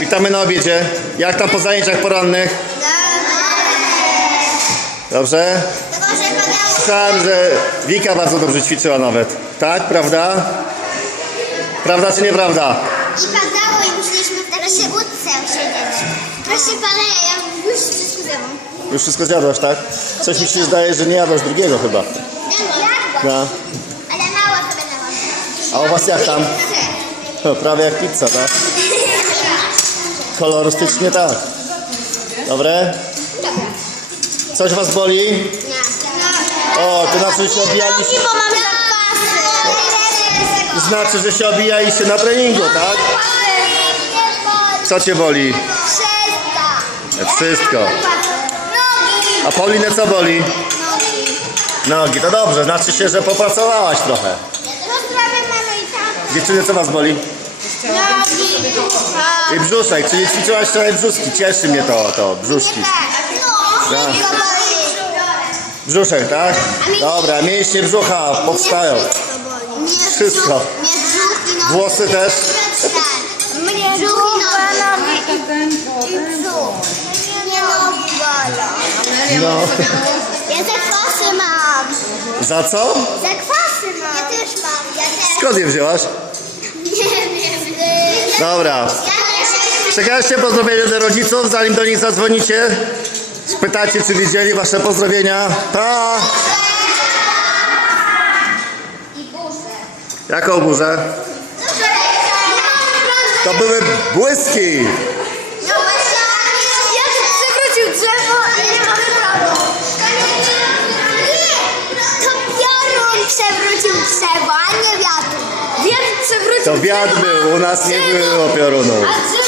Witamy na obiedzie. Jak tam po zajęciach porannych? Dobre. Dobrze. Słyszałem, że Wika bardzo dobrze ćwiczyła nawet. Tak, prawda? Prawda czy nieprawda? I padało i musieliśmy w terenie łódce siedzieć. Proszę, Proszę pana, ja mówię, już wszystko zjadłam. Już wszystko zjadłaś, tak? Coś mi się zdaje, że nie jadłaś drugiego chyba. Nie, tak, no. Ale mało sobie na A o was. A u was jak tam? prawie jak pizza, tak? Kolorystycznie tak. Dobre? Coś was boli? Nie. O, to znaczy, że się obijaliście. Znaczy, że się obijaliście na treningu, tak? Co cię boli? Wszystko. Wszystko. A Pauline co boli? Nogi. Nogi, to dobrze. Znaczy się, że popracowałaś trochę. Pozdrawiam mamę i tam. Dziewczyny, co was boli? I brzuszek, czyli ćwiczyłaś trochę brzuszki. Cieszy mnie to, to brzuszki. Da. Ty... No, tak. Brzuszek, tak? Dobra, mięśnie brzucha powstają. Wszystko. Włosy, mnie Włosy też. Mnie brzuchy Mnie brzuch nogi bolą. No. Ja Za co? Za kwasy ja mam. Ja też mam. Skąd je wziąłeś? Dobra. Czekajcie, pozdrowienia do rodziców, zanim do nich zadzwonicie. Spytacie, czy widzieli wasze pozdrowienia. Pa! Jaką burzę? To były błyski! To wiatr był, u nas nie było piorunów.